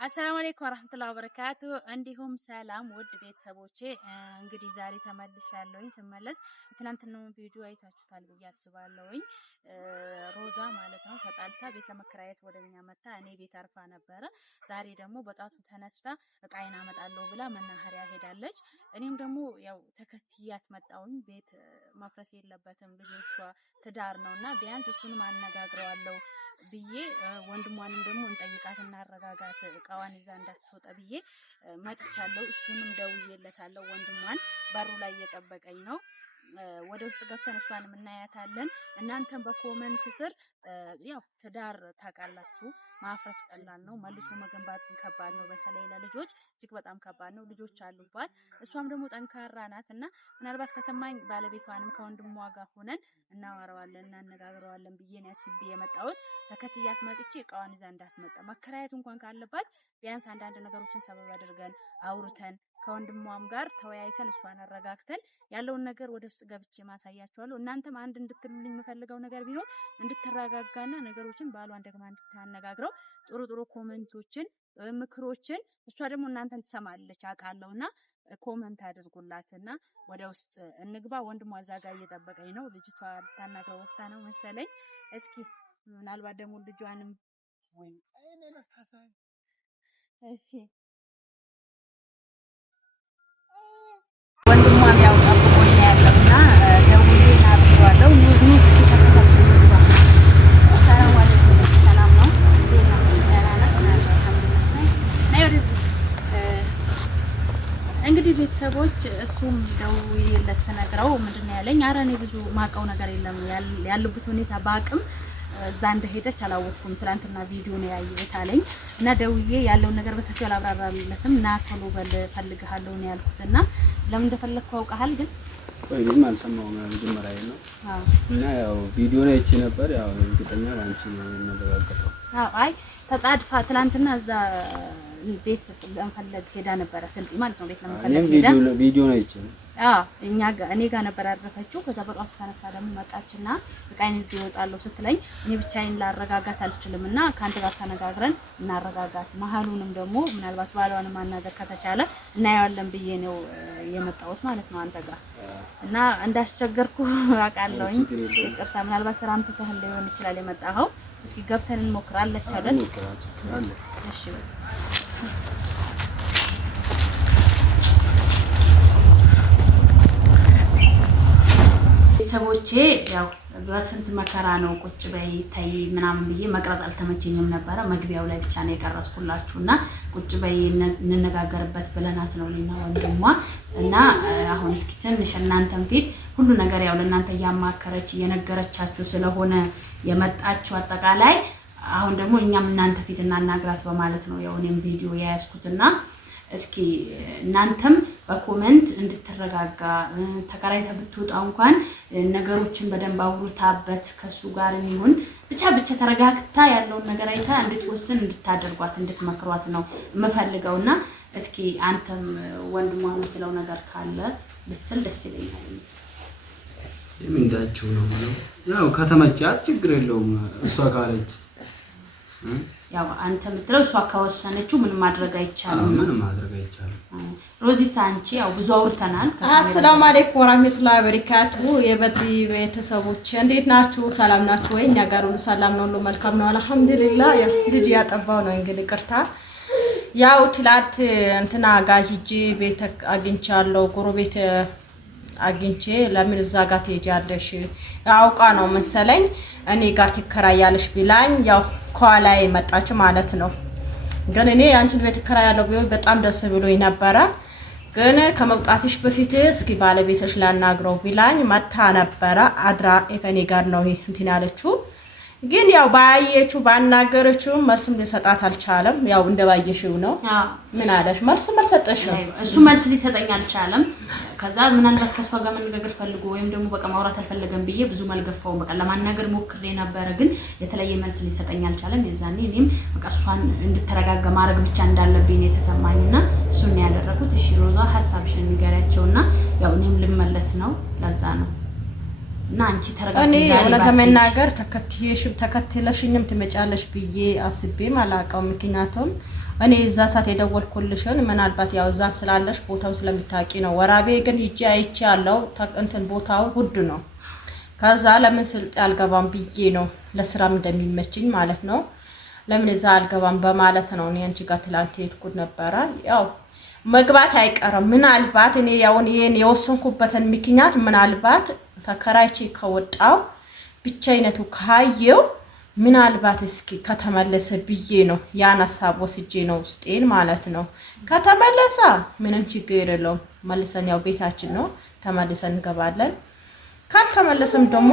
አሰላሙ አለይኩም ወራህመቱላሂ ወበረካቱ እንዲሁም ሰላም ውድ ቤተሰቦቼ እንግዲህ ዛሬ ተመልሻለሁኝ። ስመለስ ትናንትናውን ቪዲዮ አይታችሁታል ብዬ አስባለሁኝ። ሮዛ ማለት ነው ተጣልታ ቤት ለመከራየት ወደኛ መጣ። እኔ ቤት አርፋ ነበረ። ዛሬ ደግሞ በጣቱ ተነስታ እቃዬን አመጣለሁ ብላ መናኸሪያ ሄዳለች። እኔም ደግሞ ያው ተከትያት መጣሁኝ። ቤት መፍረስ የለበትም ልጆቿ ትዳር ነውና ቢያንስ እሱንም አነጋግረዋለሁ ብዬ ወንድሟንም ደግሞ እንጠይቃት እናረጋጋት እቃዋን ይዛ እንዳትወጣ ብዬ መጥቻለሁ። እሱንም ደውዬለታለሁ። ወንድሟን በሩ ላይ እየጠበቀኝ ነው። ወደ ውስጥ ገብተን እሷንም እናያታለን። እናንተም በኮሜንት ስር ያው ትዳር ታውቃላችሁ ማፍረስ ቀላል ነው፣ መልሶ መገንባት ከባድ ነው። በተለይ ለልጆች እጅግ በጣም ከባድ ነው። ልጆች አሉባት። እሷም ደግሞ ጠንካራ ናትና ምናልባት ከሰማኝ ባለቤቷንም ከወንድሟ ጋር ሆነን እናወራዋለን እናነጋግረዋለን ብዬ ነው አስቤ የመጣሁት። ተከትያት መጥቼ እቃዋን ይዛ እንዳትመጣ መከራየት እንኳን ካለባት ቢያንስ አንዳንድ ነገሮችን ሰበብ አድርገን አውርተን ከወንድሟም ጋር ተወያይተን እሷን አረጋግተን ያለውን ነገር ወደ ውስጥ ገብቼ ማሳያቸዋለሁ። እናንተም አንድ እንድትሉልኝ የምፈልገው ነገር ቢኖር እንድትረጋጋና ነገሮችን ባሏን ደግማ እንድታነጋግረው ጥሩ ኮሜንቶችን ምክሮችን እሷ ደግሞ እናንተን ትሰማለች አውቃለሁና ኮሜንት አድርጉላትና ወደ ውስጥ እንግባ። ወንድሟ እዛ ጋር እየጠበቀኝ ነው። ልጅቷ ታናግረው ወጣ ነው መሰለኝ። እስኪ ምናልባት ደግሞ ልጇንም ወይ አይኔ ለታሳይ እሺ ወንድሟም ያው ጠብቆኝ ያለውና ደውዬ እናብራዋለሁ። ኑ እስኪ ተከታተሉ። ሰላም አለይኩም። ሰላም ነው እንግዲህ ቤተሰቦች እሱም ደውዬለት ስነግረው ምንድነው ያለኝ፣ ኧረ እኔ ብዙ ማውቀው ነገር የለም ያለበት ሁኔታ በአቅም እዛ እንደሄደች አላወቅኩም። ትላንትና ቪዲዮ ነው ያየሁት አለኝ እና ደውዬ ያለውን ነገር በሰፊው አላብራራለትም። ና ቶሎ በል ፈልግሃለሁ ነው ያልኩትና ለምን እንደፈለግኩ አውቃለሁ ግን ወይ ምን አልሰማሁም። መጀመሪያ ነው እና ያው ቪዲዮ ነው አይቼ ነበር። ያው እርግጠኛ አንቺ ነው የምንረጋገጠው። አይ ተጣድፋ ትላንትና እዛ ቤት ለመፈለግ ሄዳ ነበረ። ስልጤ ማለት ነው ቤት ለመፈለግ ሄዳ ቪዲዮ ነው አይቼ እኔ ጋር ነበር ያረፈችው። ከዛ በጧት ተነሳ ደግሞ መጣችና እቃዬን ይዤ እወጣለሁ ስትለኝ እኔ ብቻዬን ላረጋጋት አልችልምና ካንተ ጋር ተነጋግረን እናረጋጋት፣ መሀሉንም ደግሞ ምናልባት ባሏንም ማናገር ከተቻለ እናየዋለን ብዬ ነው የመጣሁት ማለት ነው አንተ ጋር እና እንዳስቸገርኩ አውቃለሁኝ። ይቅርታ ምናልባት ስራም ትተህ ሊሆን ይችላል የመጣኸው። እስኪ ገብተን እንሞክራለን አይደል? እሺ ሰቦቼ ያው በስንት መከራ ነው ቁጭ በይ ታይ ምናምን ብዬ መቅረጽ አልተመቸኝም ነበረ። መግቢያው ላይ ብቻ ነው የቀረጽኩላችሁና ቁጭ በይ እንነጋገርበት ብለናት ነው እኔና ወንድሟ እና አሁን እስኪ ትንሽ እናንተም ፊት ሁሉ ነገር ያው ለእናንተ ያማከረች የነገረቻችሁ ስለሆነ የመጣችሁ አጠቃላይ አሁን ደግሞ እኛም እናንተ ፊት እናናግራት በማለት ነው ያው እኔም ቪዲዮ ያያዝኩትና እስኪ እናንተም በኮሜንት እንድትረጋጋ ተከራይታ ብትወጣ እንኳን ነገሮችን በደንብ አውርታበት ከሱ ጋር ይሁን ብቻ ተረጋግታ ያለውን ነገር አይታ እንድትወስን እንድታደርጓት እንድትመክሯት ነው የምፈልገውና እስኪ አንተም ወንድሟ የምትለው ነገር ካለ ብትል ደስ ይለኛል። የምንዳችሁ ነው ያው ከተመቻት ችግር የለውም እሷ ካለች ያው አንተ ምትለው እሷ ካወሰነችው ምን ማድረግ አይቻልም። ሮዚ ሳንቺ ያው ብዙ አውርተናል። አሰላሙ አለይኩም ወራህመቱላሂ ወበረካቱ። የበድሪ ቤተሰቦች እንዴት ናችሁ? ሰላም ናችሁ ወይ? እኛ ጋር ሁሉ ሰላም ነው፣ ሁሉ መልካም ነው አልሐምዱሊላህ። ያው ልጅ ያጠባው ነው እንግዲህ ቅርታ ያው ትላት እንትና ጋር ሂጂ ቤት አግኝቻለሁ ጎረቤት አግኝቼ ለምን እዛ ጋር ትሄጃለሽ አውቃ ነው መሰለኝ እኔ ጋር ትከራያለሽ ቢላኝ ያው ኳላይ መጣች ማለት ነው። ግን እኔ አንቺን ቤት ትከራያለሁ ቢሆን በጣም ደስ ብሎኝ ነበረ። ግን ከመውጣትሽ በፊት እስኪ ባለቤትሽ ላናግረው ቢላኝ መታ ነበረ አድራ ከኔ ጋር ነው እንትን ያለችው። ግን ያው ባየችው ባናገረችው መልስም ሊሰጣት አልቻለም። ያው እንደባየሽው ነው። ምን አለሽ? መልስ ሰጠሽው? እሱ መልስ ሊሰጠኝ አልቻለም። ከዛ ምናልባት ከሷ ጋር መነጋገር ፈልጎ ወይም ደግሞ በቃ ማውራት አልፈለገም ብዬ ብዙ መልገፋው በቃ ለማናገር ሞክሬ ነበር። ግን የተለየ መልስ ሊሰጠኝ አልቻለም። የዛኔ እኔም በቃ እሷን እንድትረጋጋ ማድረግ ብቻ እንዳለብኝ የተሰማኝና እሱን ያደረኩት። እሺ ሮዛ ሐሳብሽን ንገሪያቸውና ያው እኔም ልመለስ ነው ለዛ ነው እና አንቺ ተረጋግተሽ ዛሬ ለመናገር ተከትለሽኝም ትመጫለሽ ብዬ አስቤ ማላቀው። ምክንያቱም እኔ እዛ ሰዓት የደወልኩልሽን ምናልባት ያው እዛ ስላለሽ ቦታው ስለምታውቂ ነው። ወራቤ ግን ሂጄ አይቼ ያለው እንትን ቦታው ውድ ነው። ከዛ ለምን ስልጤ አልገባም ብዬ ነው ለስራም እንደሚመችኝ ማለት ነው። ለምን እዛ አልገባም በማለት ነው እኔ አንቺ ጋር ትላንት ሄድኩት ነበረ። ያው መግባት አይቀርም ምናልባት እኔ ያው ይሄን የወሰንኩበትን ምክንያት ምናልባት ተከራይቼ ከወጣው ብቻይነቱ ካየው ምናልባት እስኪ ከተመለሰ ብዬ ነው ያን ሐሳብ ወስጄ ነው ውስጤን ማለት ነው። ከተመለሰ ምንም ችግር የለውም መልሰን ያው ቤታችን ነው ተመልሰን እንገባለን። ካልተመለሰም ደግሞ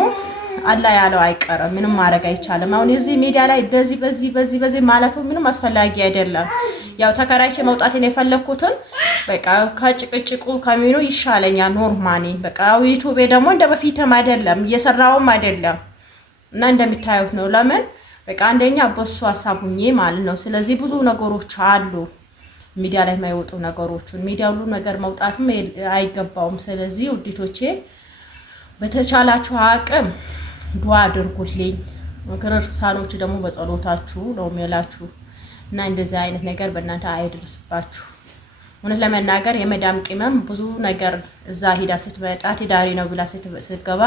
አላህ ያለው አይቀርም ምንም ማድረግ አይቻልም። አሁን እዚህ ሚዲያ ላይ በዚህ ማለቱ ምንም አስፈላጊ አይደለም። ያው ተከራይቼ መውጣቴን የፈለኩትን በቃ ከጭቅጭቁ ከሚኑ ይሻለኛል ኖርማሊ በቃ ዩቲዩብ ደግሞ እንደ በፊትም አይደለም እየሰራውም አይደለም እና እንደምታዩት ነው። ለምን በቃ አንደኛ በሱ ሐሳቡኝ ማለት ነው። ስለዚህ ብዙ ነገሮች አሉ ሚዲያ ላይ የማይወጡ ነገሮችን ሚዲያ ሁሉ ነገር መውጣትም አይገባውም። ስለዚህ ውዲቶቼ በተቻላችሁ አቅም ዱዓ አድርጉልኝ። ክርስቲያኖች ደግሞ በጸሎታችሁ ነው የሚላችሁ እና እንደዚህ አይነት ነገር በእናንተ አይደርስባችሁ። እውነት ለመናገር የመዳም ቅመም ብዙ ነገር እዛ ሄዳ ስትመጣ ትዳሪ ነው ብላ ስትገባ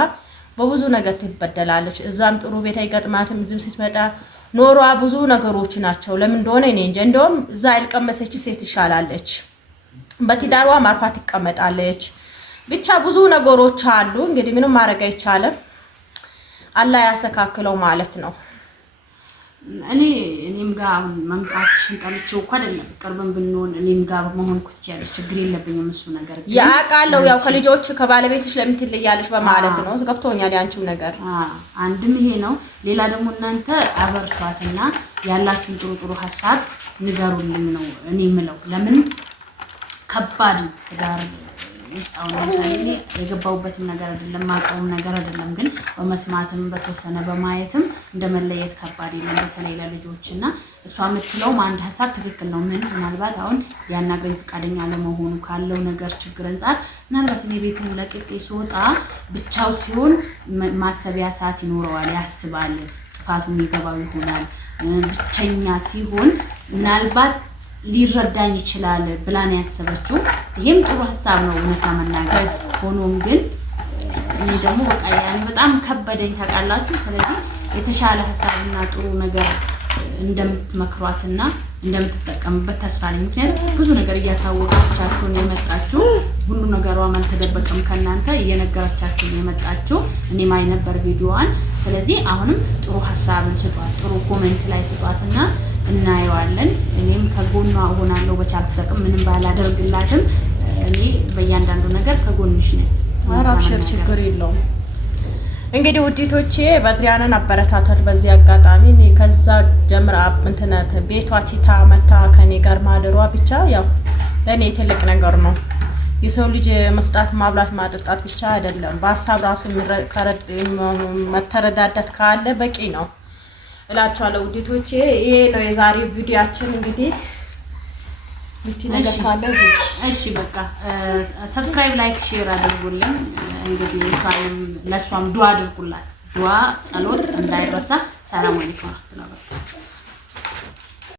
በብዙ ነገር ትበደላለች። እዛም ጥሩ ቤት አይገጥማትም። እዚህም ስትመጣ ኖሯ ብዙ ነገሮች ናቸው። ለምን እንደሆነ እኔ እንጃ። እንደውም እዛ ያልቀመሰች ሴት ይሻላለች። በትዳሯ ማርፋ ትቀመጣለች። ብቻ ብዙ ነገሮች አሉ። እንግዲህ ምንም ማድረግ አይቻልም። አላህ ያስተካክለው ማለት ነው። እኔም ጋር መምጣትሽን ጠልቼው እኮ አይደለም። ቅርብም ብንሆን እኔም ጋር መሆን እኮ ትችያለሽ። ችግር የለብኝም እሱ ነገር ግን ያውቃለሁ። ያው ከልጆች ከባለቤትሽ ለምን ትለያለሽ በማለት ነው። ገብቶኛል ያንቺው ነገር። አንድም ይሄ ነው። ሌላ ደግሞ እናንተ አበርቷትና ያላችሁን ጥሩ ሐሳብ ንገሩልኝ ነው እኔ የምለው። ለምን ከባድ ትዳር እስጣው ነው ሳይኔ የገባውበትም ነገር አይደለም ማቀውም ነገር አይደለም። ግን በመስማትም በተወሰነ በማየትም እንደመለየት ከባድ ይላል በተለይ ለልጆችና እሷ የምትለው አንድ ሐሳብ ትክክል ነው። ምናልባት አሁን ያናገኝ ፍቃደኛ ለመሆኑ ካለው ነገር ችግር አንፃር ምናልባት እኔ ቤቱን ለቅቄ ሲወጣ ብቻው ሲሆን ማሰቢያ ሰዓት ይኖረዋል፣ ያስባል፣ ጥፋቱን ይገባው ይሆናል። ብቸኛ ሲሆን ምናልባት ሊረዳኝ ይችላል ብላን ያሰበችው። ይሄም ጥሩ ሐሳብ ነው እውነት ለመናገር። ሆኖም ግን እኔ ደግሞ በቃ ያን በጣም ከበደኝ ታውቃላችሁ። ስለዚህ የተሻለ ሐሳብና ጥሩ ነገር እንደምትመክሯትና እንደምትጠቀምበት ተስፋ ነኝ። ምክንያቱም ብዙ ነገር እያሳወቃቻችሁን የመጣችሁ ሁሉ ነገሯ አልተደበቀም ከናንተ እየነገረቻችሁ የመጣችሁ እኔ ማይ ነበር ቪዲዮዋን። ስለዚህ አሁንም ጥሩ ሐሳብን ስጧት፣ ጥሩ ኮሜንት ላይ ስጧትና እናየዋለን። እኔም ከጎኗ ሆናለሁ በቻልኩት አቅም ምንም ባላደርግላትም እኔ በእያንዳንዱ ነገር ከጎንሽ ነኝ። አራብሽር ችግር የለውም። እንግዲህ ውዲቶቼ በድሪያንን አበረታቷት። በዚህ አጋጣሚ እኔ ከዛ ጀምራ እንትን ቤቷ ቲታ መታ ከኔ ጋር ማደሯ ብቻ ያው ለኔ ትልቅ ነገር ነው። የሰው ልጅ መስጣት ማብላት ማጠጣት ብቻ አይደለም፣ በሐሳብ ራሱ መተረዳዳት ካለ በቂ ነው እላችኋለሁ ውዲቶቼ። ይሄ ነው የዛሬው ቪዲዮአችን። እንግዲህ እሺ በቃ ሰብስክራይብ፣ ላይክ፣ ሼር አድርጉልኝ። እንግዲህ ለሷም ዱዓ አድርጉላት። ዱዓ ጸሎት እንዳይረሳ። ሰላም አለይኩም ወራህመቱላሂ ወበረካቱ።